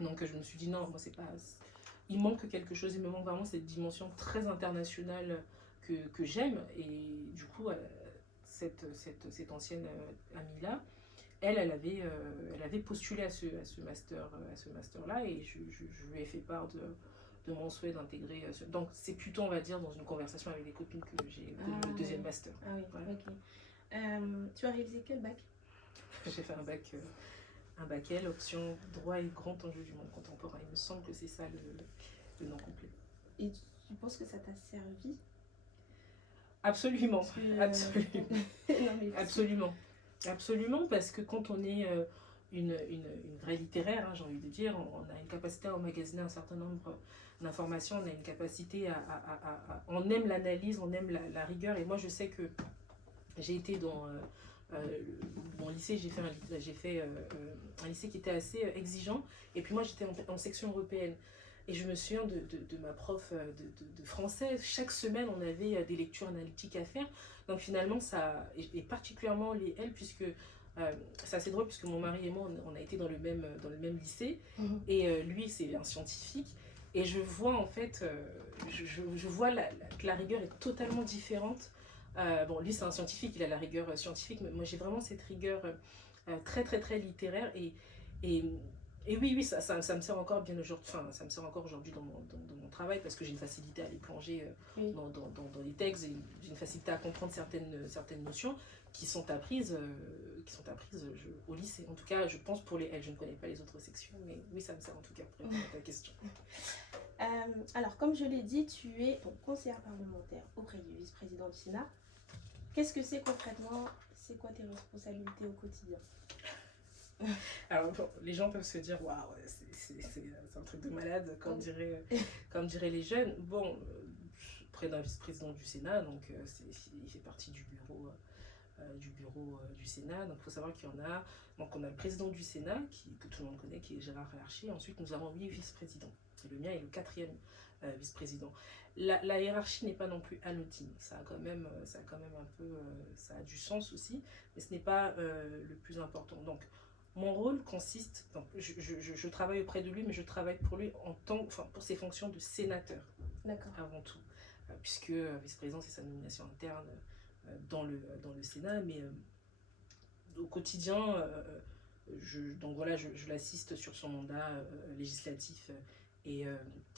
Donc je me suis dit non, moi c'est pas... Il manque quelque chose, il me manque vraiment cette dimension très internationale que j'aime. Et du coup, cette ancienne amie-là, elle avait postulé à ce master-là et je lui ai fait part de mon souhait d'intégrer. Donc c'est plutôt, on va dire, dans une conversation avec des copines que j'ai obtenu le deuxième master. Ah oui, Voilà. ok. Tu as réalisé quel bac? J'ai fait un bac L, option droit et grand enjeu du monde contemporain. Il me semble que c'est ça le nom complet. Et tu penses que ça t'a servi? Absolument, Que, absolument. non, mais Absolument. Absolument, parce que quand on est une vraie littéraire, hein, j'ai envie de dire, on a une capacité à emmagasiner un certain nombre d'informations, on a une capacité on aime l'analyse, on aime la rigueur. Et moi, je sais que j'ai été dans mon lycée, j'ai fait un lycée qui était assez exigeant. Et puis moi, j'étais en section européenne. Et je me souviens de ma prof de français. Chaque semaine, on avait des lectures analytiques à faire. Donc finalement, ça, et particulièrement les L, puisque c'est assez drôle, puisque mon mari et moi, on a été dans le même lycée. Et lui, c'est un scientifique. Et je vois en fait, je vois que la rigueur est totalement différente. Bon, lui, c'est un scientifique, il a la rigueur scientifique, mais moi, j'ai vraiment cette rigueur très, très, très littéraire. Et, et oui, ça me sert encore bien aujourd'hui, enfin, ça me sert encore aujourd'hui dans mon travail parce que j'ai une facilité à aller plonger oui. dans les textes, j'ai une facilité à comprendre certaines notions qui sont apprises, au lycée. En tout cas, je pense pour les L, je ne connais pas les autres sections, mais oui, ça me sert en tout cas pour répondre à ta question. Alors, comme je l'ai dit, tu es donc conseillère parlementaire auprès du vice-président du Sénat. Qu'est-ce que c'est concrètement? C'est quoi tes responsabilités au quotidien? Alors, bon, les gens peuvent se dire, waouh, c'est un truc de malade, comme diraient les jeunes. Bon, près d'un vice-président du Sénat, donc il fait partie du bureau du Sénat. Donc il faut savoir qu'il y en a. Donc on a le président du Sénat, que tout le monde connaît, qui est Gérard Larcher. Ensuite, nous avons 8 vice-présidents. Et le mien est le 4e vice-président. La hiérarchie n'est pas non plus anodine. Ça a quand même un peu, ça a du sens aussi, mais ce n'est pas le plus important. Donc mon rôle consiste, donc, je travaille auprès de lui, mais je travaille pour lui pour ses fonctions de sénateur. D'accord. Avant tout, puisque vice-président, c'est sa nomination interne dans le Sénat, mais au quotidien, donc voilà, je l'assiste sur son mandat législatif et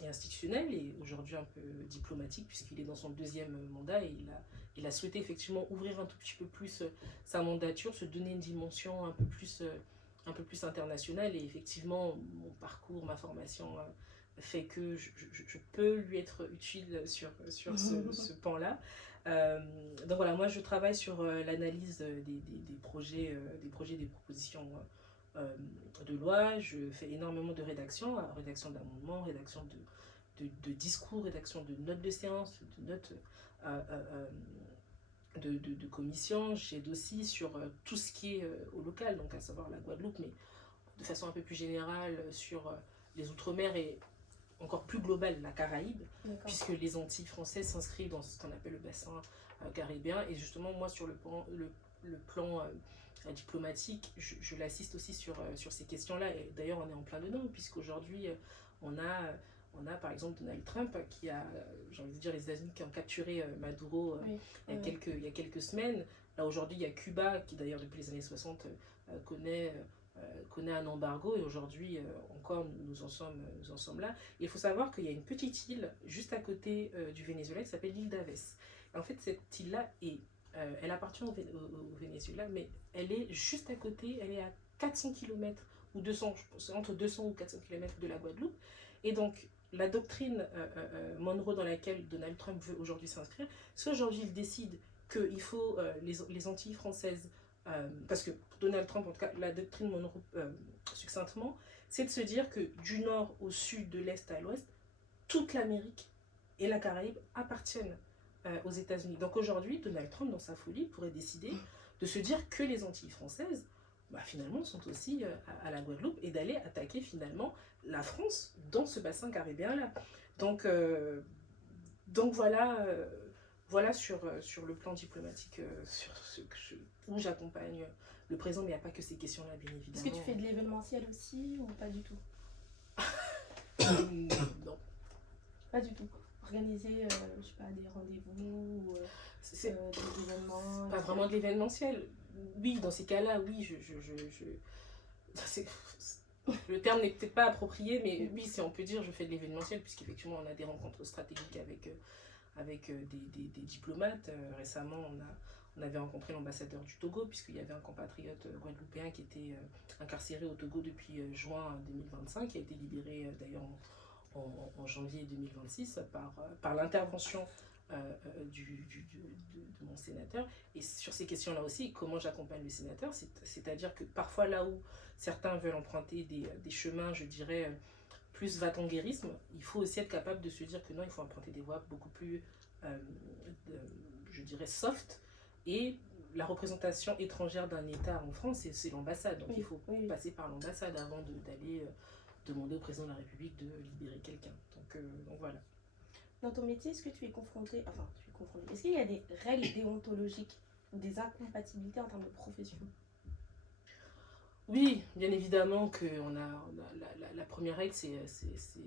institutionnel, et aujourd'hui un peu diplomatique, puisqu'il est dans son 2e mandat, et il a souhaité effectivement ouvrir un tout petit peu plus sa mandature, se donner une dimension un peu plus internationale, et effectivement, mon parcours, ma formation fait que je peux lui être utile sur ce pan-là. Donc voilà, moi je travaille sur l'analyse des projets, des propositions de loi. Je fais énormément de rédaction d'amendements, rédaction de discours, rédaction de notes de séance, de notes de commission. J'aide aussi sur tout ce qui est au local, donc à savoir la Guadeloupe, mais de façon un peu plus générale sur les Outre-mer et encore plus globale, la Caraïbe, puisque les Antilles françaises s'inscrivent dans ce qu'on appelle le bassin caribéen. Et justement, moi, sur le plan diplomatique, je l'assiste aussi sur ces questions-là. Et d'ailleurs, on est en plein dedans, puisqu'aujourd'hui, on a par exemple Donald Trump qui a, j'ai envie de dire, les États-Unis qui ont capturé Maduro il y a quelques semaines. Là, aujourd'hui, il y a Cuba qui, d'ailleurs, depuis les années 60, connaît un embargo, et aujourd'hui encore nous en sommes là. Et il faut savoir qu'il y a une petite île juste à côté du Venezuela qui s'appelle l'île d'Aves. En fait, cette île-là elle appartient au Venezuela, mais elle est juste à côté, elle est à 400 km ou 200, je pense, entre 200 ou 400 km de la Guadeloupe. Et donc, la doctrine Monroe dans laquelle Donald Trump veut aujourd'hui s'inscrire, si aujourd'hui il décide qu'il faut les Antilles françaises, parce que pour Donald Trump, en tout cas, la doctrine Monroe, succinctement, c'est de se dire que du nord au sud, de l'est à l'ouest, toute l'Amérique et la Caraïbe appartiennent aux États-Unis. Donc aujourd'hui, Donald Trump, dans sa folie, pourrait décider de se dire que les Antilles françaises, finalement, sont aussi à la Guadeloupe, et d'aller attaquer finalement la France dans ce bassin caribéen-là. Donc voilà, voilà sur le plan diplomatique où j'accompagne le président, mais il n'y a pas que ces questions-là, bien évidemment. Est-ce que tu fais de l'événementiel aussi ou pas du tout? Non. Pas du tout. Organiser, je sais pas, des rendez-vous, ou, C'est des événements. pas vraiment de l'événementiel. Oui, dans ces cas-là, oui, c'est- le terme n'est peut-être pas approprié, mais oui, si on peut dire, je fais de l'événementiel, puisqu'effectivement, on a des rencontres stratégiques avec des diplomates. Récemment, on avait rencontré l'ambassadeur du Togo, puisqu'il y avait un compatriote guadeloupéen qui était incarcéré au Togo depuis juin 2025, qui a été libéré d'ailleurs en janvier 2026 par l'intervention de mon sénateur. Et sur ces questions-là aussi, comment j'accompagne le sénateur, c'est-à-dire que parfois là où certains veulent emprunter des chemins, je dirais, plus va-t-en-guérisme, il faut aussi être capable de se dire que non, il faut emprunter des voies beaucoup plus, euh, je dirais, soft. Et la représentation étrangère d'un État en France, c'est l'ambassade. Donc il faut passer par l'ambassade avant d'aller demander au président de la République de libérer quelqu'un. Donc voilà. Dans ton métier, est-ce que tu es confronté, est-ce qu'il y a des règles déontologiques ou des incompatibilités en termes de profession? Oui, bien évidemment que la première règle, c'est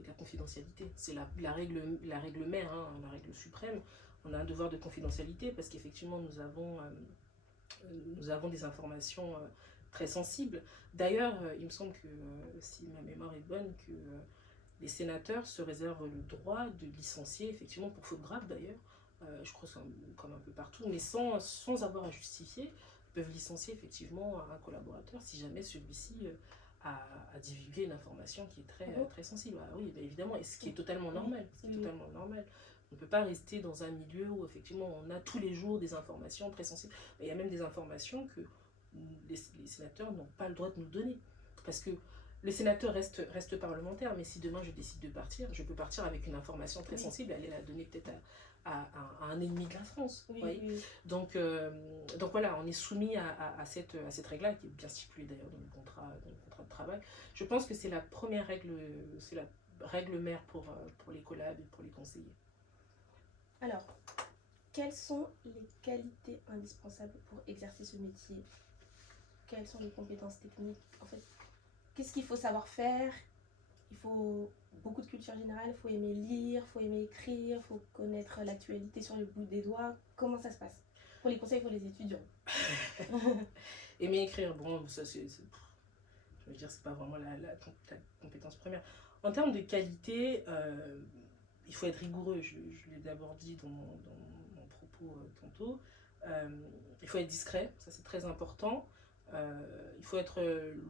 la confidentialité. C'est la règle mère, hein, la règle suprême. On a un devoir de confidentialité parce qu'effectivement, nous avons des informations très sensibles. D'ailleurs, il me semble que, si ma mémoire est bonne, que les sénateurs se réservent le droit de licencier, effectivement, pour faute grave d'ailleurs, je crois que c'est comme un peu partout, mais sans avoir à justifier, peuvent licencier effectivement un collaborateur si jamais celui-ci a divulgué une information qui est très sensible. Ah oui, bien évidemment, et ce qui est totalement normal. Totalement normal. On ne peut pas rester dans un milieu où effectivement on a tous les jours des informations très sensibles. Il y a même des informations que les sénateurs n'ont pas le droit de nous donner. Parce que le sénateur reste parlementaire, mais si demain je décide de partir, je peux partir avec une information très sensible, aller la donner peut-être à un ennemi de la France. Donc voilà, on est soumis à cette règle-là, qui est bien stipulée d'ailleurs dans le contrat de travail. Je pense que c'est la première règle, c'est la règle mère pour les collabs et pour les conseillers. Alors, quelles sont les qualités indispensables pour exercer ce métier? Quelles sont les compétences techniques? En fait, qu'est-ce qu'il faut savoir faire? Il faut beaucoup de culture générale, il faut aimer lire, il faut aimer écrire, il faut connaître l'actualité sur le bout des doigts. Comment ça se passe? Pour les conseils pour les étudiants. Aimer écrire, bon, ça je veux dire, c'est pas vraiment la compétence première. En termes de qualité, il faut être rigoureux, je l'ai d'abord dit dans mon propos tantôt. Il faut être discret, ça c'est très important. Il faut être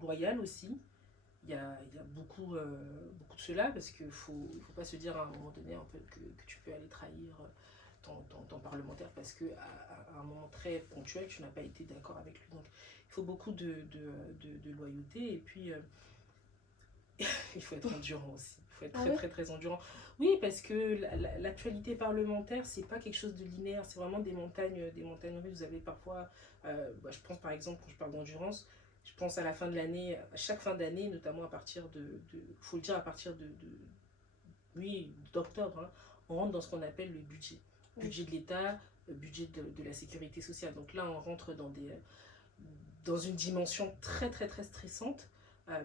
loyal aussi. Il y a beaucoup de cela, parce qu'il ne faut pas se dire à un moment donné un peu que tu peux aller trahir ton parlementaire parce qu'à un moment très ponctuel, tu n'as pas été d'accord avec lui. Donc il faut beaucoup de loyauté, et puis il faut être endurant aussi. Il faut être très endurant. Oui, parce que l'actualité parlementaire, c'est pas quelque chose de linéaire, c'est vraiment des montagnes russes. Vous avez parfois, je pense par exemple, quand je parle d'endurance, je pense à la fin de l'année, à chaque fin d'année, notamment à partir faut le dire, à partir d'octobre, hein, on rentre dans ce qu'on appelle le budget. Budget de l'État, budget de la sécurité sociale. Donc là, on rentre dans une dimension très stressante.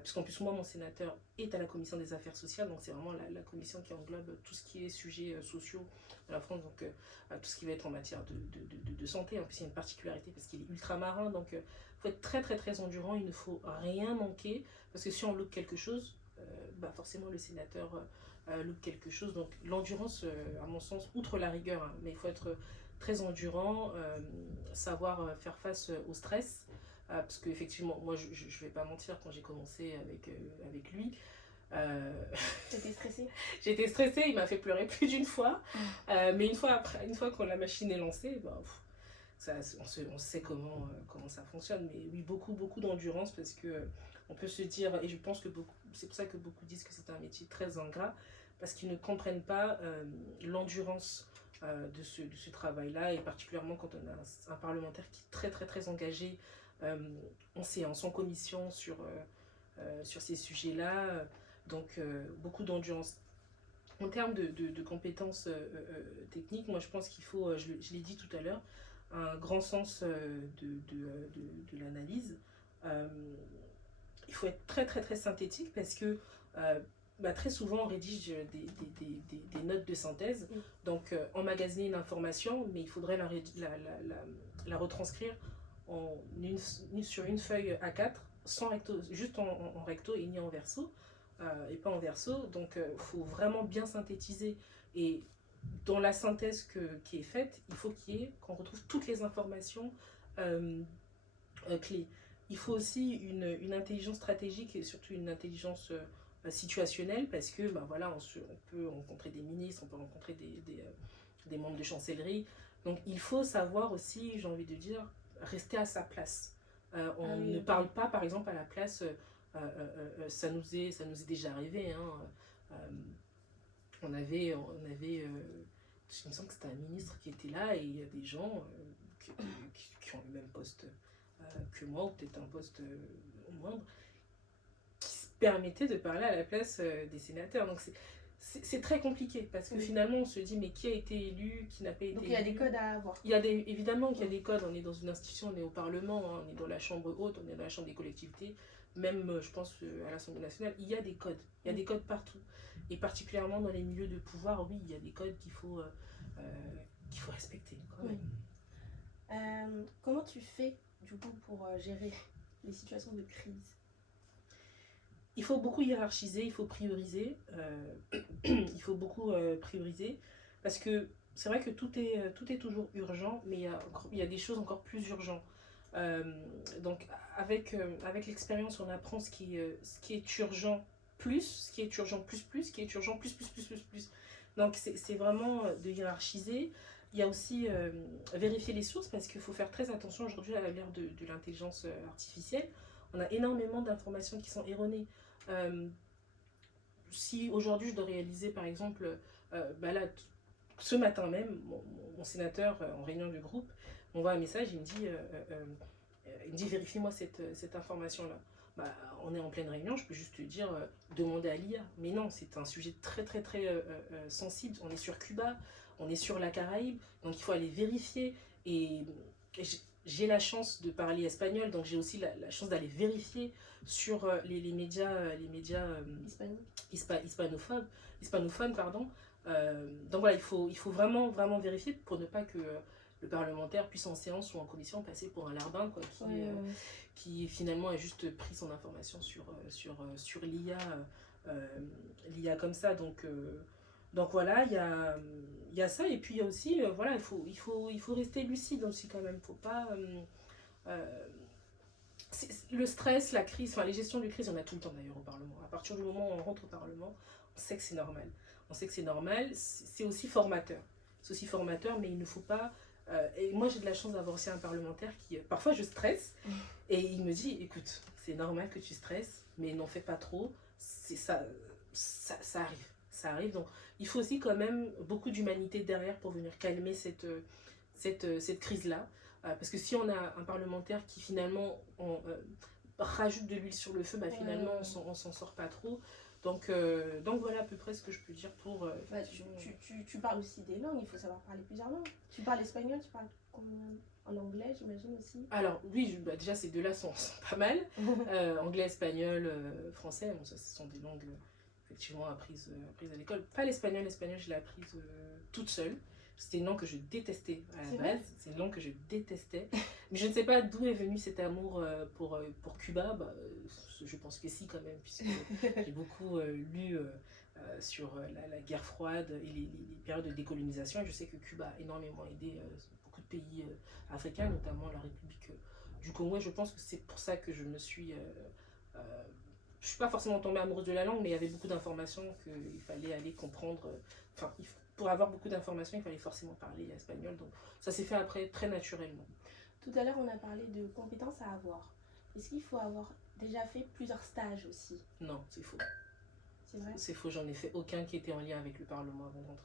Puisqu'en plus moi mon sénateur est à la commission des affaires sociales, donc c'est vraiment la commission qui englobe tout ce qui est sujets sociaux de la France, donc tout ce qui va être en matière de santé. En plus il y a une particularité parce qu'il est ultramarin, donc il faut être très endurant, il ne faut rien manquer, parce que si on loupe quelque chose, forcément le sénateur loupe quelque chose. Donc l'endurance, à mon sens, outre la rigueur, hein, mais il faut être très endurant, savoir faire face au stress. Parce qu'effectivement, moi je ne vais pas mentir, quand j'ai commencé avec lui, T'étais stressée? J'étais stressée, il m'a fait pleurer plus d'une fois. Mais une fois que la machine est lancée, on sait comment ça fonctionne. Mais oui, beaucoup d'endurance, parce que on peut se dire, et je pense que c'est pour ça que beaucoup disent que c'est un métier très ingrat, parce qu'ils ne comprennent pas l'endurance de ce travail-là, et particulièrement quand on a un parlementaire qui est très engagé en séance, en commission sur ces sujets-là. Donc beaucoup d'endurance. En termes de compétences techniques, moi je pense qu'il faut, je l'ai dit tout à l'heure, un grand sens de l'analyse. Il faut être très synthétique, parce que très souvent, on rédige des notes de synthèse, donc emmagasiner une information, mais il faudrait la retranscrire sur une feuille A4, sans recto, juste en recto et ni en verso, et pas en verso. Donc, il faut vraiment bien synthétiser. Et dans la synthèse qui est faite, il faut qu'on retrouve toutes les informations clés. Il faut aussi une intelligence stratégique et surtout une intelligence situationnelle, parce que voilà, on peut rencontrer des ministres, on peut rencontrer des membres de chancellerie. Donc il faut savoir aussi, j'ai envie de dire, rester à sa place. On ne parle pas, par exemple, à la place, ça nous est déjà arrivé, hein, on avait je me sens que c'était un ministre qui était là, et il y a des gens qui ont le même poste que moi, ou peut-être un poste moindre, qui se permettaient de parler à la place des sénateurs. Donc c'est très compliqué, parce que finalement on se dit, mais qui a été élu, qui n'a pas été élu. Donc il y a des codes à avoir. Évidemment qu'il y a des codes. On est dans une institution, on est au Parlement, hein, on est dans la chambre haute, on est dans la chambre des collectivités, même je pense à l'Assemblée nationale, il y a des codes. Il y a des codes partout. Et particulièrement dans les milieux de pouvoir, oui, il y a des codes qu'il faut respecter. Comment tu fais du coup pour gérer les situations de crise? Il faut beaucoup hiérarchiser, il faut prioriser. Il faut beaucoup prioriser, parce que c'est vrai que tout est toujours urgent, mais il y a des choses encore plus urgentes. Donc avec l'expérience, on apprend ce qui est urgent plus, ce qui est urgent plus, ce qui est urgent plus. Donc c'est vraiment de hiérarchiser. Il y a aussi vérifier les sources, parce qu'il faut faire très attention aujourd'hui à l'ère de l'intelligence artificielle. On a énormément d'informations qui sont erronées. Si aujourd'hui je dois réaliser, par exemple, là, ce matin même, mon sénateur en réunion du groupe m'envoie un message, il me dit vérifie-moi cette information-là. On est en pleine réunion, je peux juste te dire demander à l'IA. Mais non, c'est un sujet très sensible. On est sur Cuba, on est sur la Caraïbe, donc il faut aller vérifier. Et j'ai la chance de parler espagnol, donc j'ai aussi la chance d'aller vérifier sur les médias hispanophones, pardon. Donc voilà, il faut vraiment vérifier, pour ne pas que le parlementaire puisse en séance ou en commission passer pour un larbin, quoi, qui finalement a juste pris son information sur l'IA comme ça. Donc voilà, il y a ça. Et puis il y a aussi, voilà, il faut rester lucide aussi quand même. Faut pas... le stress, la crise, enfin les gestions de crise, on a tout le temps d'ailleurs au Parlement. À partir du moment où on rentre au Parlement, on sait que c'est normal. C'est aussi formateur. Mais il ne faut pas... et moi j'ai de la chance d'avoir aussi un parlementaire qui... Parfois je stresse, et il me dit, écoute, c'est normal que tu stresses, mais n'en fais pas trop. Ça arrive. Ça arrive. Donc il faut aussi quand même beaucoup d'humanité derrière pour venir calmer cette crise-là. Parce que si on a un parlementaire qui finalement rajoute de l'huile sur le feu, finalement on s'en sort pas trop. Donc voilà à peu près ce que je peux dire pour... tu parles aussi des langues, il faut savoir parler plusieurs langues. Tu parles espagnol, tu parles en anglais, j'imagine aussi. Alors oui, déjà ces deux-là sont pas mal. Anglais, espagnol, français, bon, ça, ce sont des langues effectivement apprises à l'école. Pas l'espagnol, je l'ai apprise toute seule. C'était une langue que je détestais à la base. C'est une langue que je détestais. Mais je ne sais pas d'où est venu cet amour pour Cuba. Je pense que si, quand même, puisque j'ai beaucoup lu sur la guerre froide et les périodes de décolonisation. Et je sais que Cuba a énormément aidé beaucoup de pays africains, notamment la République du Congo. Et je pense que c'est pour ça que je me suis... je ne suis pas forcément tombée amoureuse de la langue, mais il y avait beaucoup d'informations qu'il fallait aller comprendre. Pour avoir beaucoup d'informations, il fallait forcément parler espagnol. Donc ça s'est fait après très naturellement. Tout à l'heure, on a parlé de compétences à avoir. Est-ce qu'il faut avoir déjà fait plusieurs stages aussi? Non, c'est faux. C'est vrai? C'est faux, j'en ai fait aucun qui était en lien avec le Parlement avant d'entrer